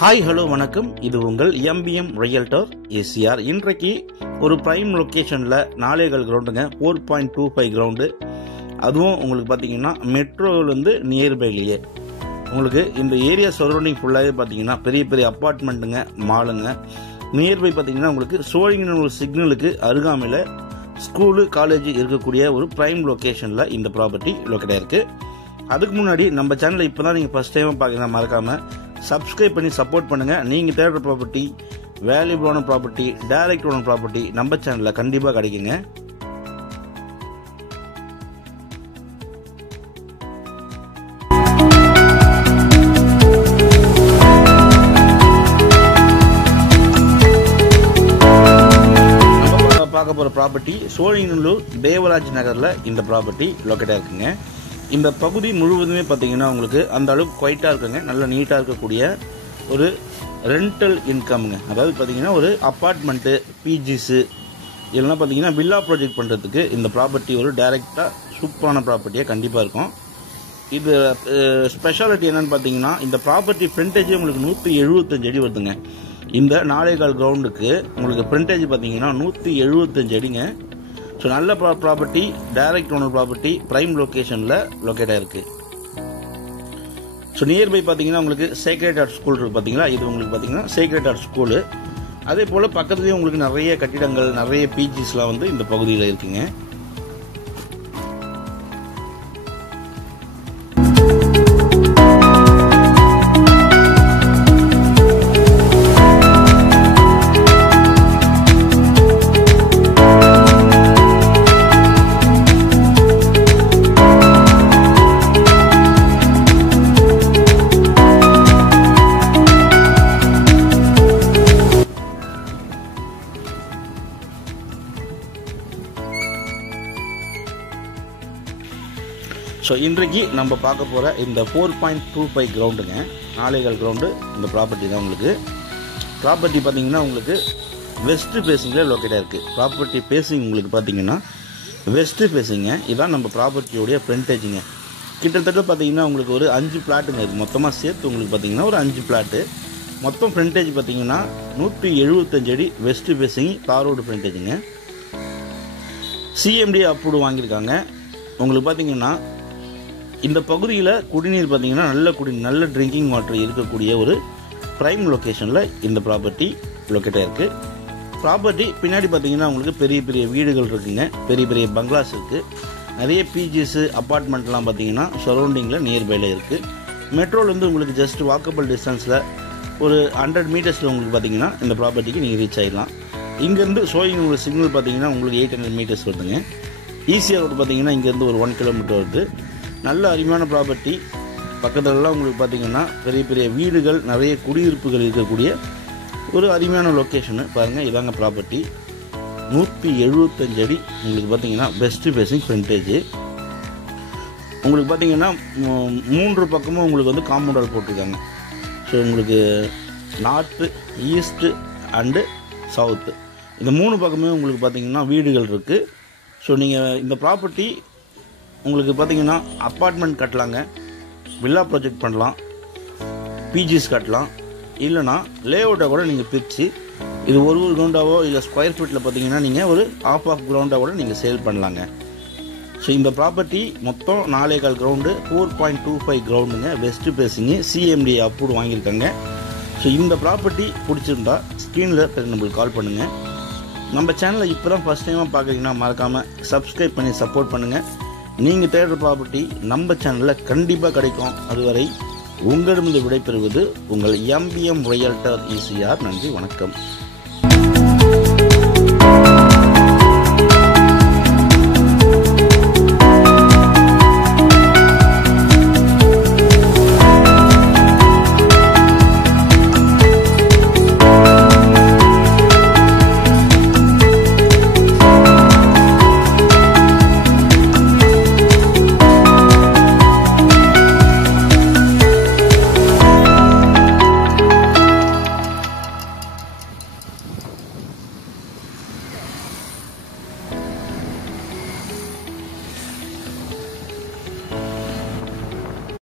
Hi hello வணக்கம். இது உங்கள் எம்பிஎம் ரியல்டர் ஏசிஆர். இன்றைக்கு ஒரு பிரைம் லொக்கேஷனில் 4.5 கிரவுண்டுங்க, 4.25 கிரவுண்டு. அதுவும் உங்களுக்கு பார்த்தீங்கன்னா மெட்ரோவிலேருந்து நியர்பைலேயே உங்களுக்கு இந்த ஏரியா சரௌண்டிங் ஃபுல்லாகவே பார்த்தீங்கன்னா பெரிய பெரிய அப்பார்ட்மெண்ட்டுங்க, மாலுங்க. நியர்பை பார்த்தீங்கன்னா உங்களுக்கு சோழிங்கநல்லூர் சிக்னலுக்கு அருகாமையில் ஸ்கூலு காலேஜ் இருக்கக்கூடிய ஒரு பிரைம் லொக்கேஷனில் இந்த ப்ராப்பர்ட்டி லொக்கேட் ஆயிருக்கு. அதுக்கு முன்னாடி நம்ம சேனலை இப்போ தான் நீங்கள் ஃபஸ்ட் டைம் பார்க்கலாம், மறக்காமல் சப்ஸ்கிரைப் பண்ணி சப்போர்ட் பண்ணுங்க. நீங்க தேடுற ப்ராப்பர்ட்டி, வேல்யூபிளான ப்ராப்பர்ட்டி, டைரக்டான ப்ராப்பர்ட்டி நம்ம சேனல்ல கண்டிப்பா கிடைக்குங்க. நம்ம பார்க்க போற ப்ராப்பர்ட்டி சோழிங்கநல்லூர் தேவராஜ் நகர்ல இந்த ப்ராப்பர்ட்டி லொக்கேட் ஆயிருக்குங்க. இந்த பகுதி முழுவதுமே பார்த்தீங்கன்னா உங்களுக்கு அந்த அளவுக்கு குவைட்டாக இருக்குங்க, நல்லா நீட்டாக இருக்கக்கூடிய ஒரு ரெண்டல் இன்கம்ங்க. அதாவது பார்த்தீங்கன்னா ஒரு அப்பார்ட்மெண்ட்டு, பிஜிஸு இதெல்லாம் பார்த்தீங்கன்னா வில்லா ப்ராஜெக்ட் பண்ணுறதுக்கு இந்த ப்ராப்பர்ட்டி ஒரு டைரெக்டாக சூப்பரான ப்ராப்பர்ட்டியாக கண்டிப்பாக இருக்கும். இது ஸ்பெஷாலிட்டி என்னன்னு பார்த்தீங்கன்னா இந்த ப்ராப்பர்ட்டி ஃப்ரண்டேஜே உங்களுக்கு 175 அடி வருதுங்க. இந்த 4.25 கிரவுண்டுக்கு உங்களுக்கு ஃப்ரண்டேஜ் பார்த்தீங்கன்னா 175 அடிங்க. ஸோ நல்ல property, direct owner property, prime லொக்கேஷனில் லொக்கேட் ஆயிருக்கு. ஸோ நியர்பை பார்த்தீங்கன்னா உங்களுக்கு சேக்ரெட் ஹார்ட் ஸ்கூல் இருக்கு பார்த்தீங்களா, இது உங்களுக்கு பார்த்தீங்கன்னா சேக்ரெட் ஹார்ட் ஸ்கூலு. அதே போல் பக்கத்துலேயே உங்களுக்கு நிறைய கட்டிடங்கள், நிறைய பிஜிஸ்லாம் வந்து இந்த பகுதியில் இருக்குங்க. ஸோ இன்றைக்கு நம்ம பார்க்க போகிற இந்த 4.25 கிரவுண்டுங்க, 4.25 கிரவுண்டு இந்த ப்ராப்பர்ட்டி தான். உங்களுக்கு ப்ராப்பர்ட்டி பார்த்தீங்கன்னா உங்களுக்கு வெஸ்ட் ஃபேஸிங்கில் லொக்கேட்டாக இருக்குது. ப்ராப்பர்ட்டி ஃபேஸிங் உங்களுக்கு பார்த்தீங்கன்னா வெஸ்ட் ஃபேஸிங்க. இதுதான் நம்ம ப்ராப்பர்ட்டியோடைய ஃப்ரண்டேஜுங்க. கிட்டத்தட்ட பார்த்தீங்கன்னா உங்களுக்கு ஒரு 5 பிளாட்டுங்க இருக்குது. மொத்தமாக சேர்த்து உங்களுக்கு பார்த்தீங்கன்னா ஒரு 5 பிளாட்டு. மொத்தம் ஃப்ரண்டேஜ் பார்த்தீங்கன்னா 175 அடி வெஸ்ட் ஃபேஸிங் தார் ரோடு ஃப்ரண்டேஜுங்க. சிஎம்டி அப்ரூவ்டு வாங்கியிருக்காங்க. உங்களுக்கு பார்த்தீங்கன்னா இந்த பகுதியில் குடிநீர் பார்த்தீங்கன்னா நல்ல ட்ரிங்கிங் வாட்டர் இருக்கக்கூடிய ஒரு பிரைம் லொக்கேஷனில் இந்த ப்ராப்பர்ட்டி லொக்கேட்டாக இருக்குது. ப்ராப்பர்ட்டி பின்னாடி பார்த்தீங்கன்னா உங்களுக்கு பெரிய பெரிய வீடுகள் இருக்குங்க, பெரிய பெரிய பங்களாஸ் இருக்குது, நிறைய பிஜிஸு அப்பார்ட்மெண்ட்லாம் பார்த்தீங்கன்னா சரௌண்டிங்கில் நியர்பையில் இருக்குது. மெட்ரோலேருந்து உங்களுக்கு ஜஸ்ட் வாக்கபிள் டிஸ்டன்ஸில் ஒரு 100 மீட்டர்ஸில் உங்களுக்கு பார்த்தீங்கன்னா இந்த ப்ராப்பர்ட்டிக்கு நீங்கள் ரீச் ஆகிடலாம். இங்கேருந்து சோழிங்கநல்லூர் சிக்னல் பார்த்தீங்கன்னா உங்களுக்கு 800 மீட்டர்ஸ் வருதுங்க. ஈஸியாக ரோடு பார்த்தீங்கன்னா இங்கேருந்து ஒரு 1 கிலோமீட்டர் வருது. நல்ல அருமையான ப்ராப்பர்ட்டி. பக்கத்துலலாம் உங்களுக்கு பார்த்தீங்கன்னா பெரிய பெரிய வீடுகள், நிறைய குடியிருப்புகள் இருக்கக்கூடிய ஒரு அருமையான லொக்கேஷனு பாருங்கள். இதாங்க ப்ராப்பர்ட்டி. 175 அடி உங்களுக்கு பார்த்தீங்கன்னா பெஸ்ட் ஃபேஸிங் ஃப்ரண்டேஜ். உங்களுக்கு பார்த்தீங்கன்னா 3 பக்கமும் உங்களுக்கு வந்து காம்பவுண்ட் வால் போட்டிருக்காங்க. ஸோ உங்களுக்கு நார்த்து, ஈஸ்ட்டு அண்டு சவுத்து இந்த 3 பக்கமே உங்களுக்கு பார்த்தீங்கன்னா வீடுகள் இருக்குது. ஸோ நீங்கள் இந்த ப்ராப்பர்ட்டி உங்களுக்கு பார்த்தீங்கன்னா அப்பார்ட்மெண்ட் கட்டலாங்க, வில்லா ப்ராஜெக்ட் பண்ணலாம், பிஜிஸ் கட்டலாம், இல்லைனா லேஅவுட்டை கூட நீங்கள் பிரித்து இது ஒரு கிரவுண்டாவோ இல்லை ஸ்கொயர் ஃபீட்டில் பார்த்தீங்கன்னா நீங்கள் ஒரு ஆஃப் கிரவுண்டாக கூட நீங்கள் சேல் பண்ணலாங்க. ஸோ இந்த ப்ராப்பர்ட்டி மொத்தம் 4.25 கிரவுண்டு, 4.25 கிரவுண்டுங்க, வெஸ்ட் ஃபேஸிங்கு, சிஎம்டி அப்ரூவ்டு வாங்கியிருக்காங்க. ஸோ இந்த ப்ராப்பர்ட்டி பிடிச்சிருந்தா ஸ்க்ரீனில் நம்மளுக்கு கால் பண்ணுங்கள். நம்ம சேனலை இப்போ தான் ஃபஸ்ட் டைமாக பார்க்குறீங்கன்னா மறக்காமல் சப்ஸ்கிரைப் பண்ணி சப்போர்ட் பண்ணுங்கள். நீங்கள் தேடுற ப்ராப்பர்ட்டி நம்ம சேனலில் கண்டிப்பாக கிடைக்கும். அதுவரை உங்களிடமிருந்து விடைபெறுவது உங்கள் எம்பிஎம் ரியல்டர் ஏசிஆர். நன்றி, வணக்கம்.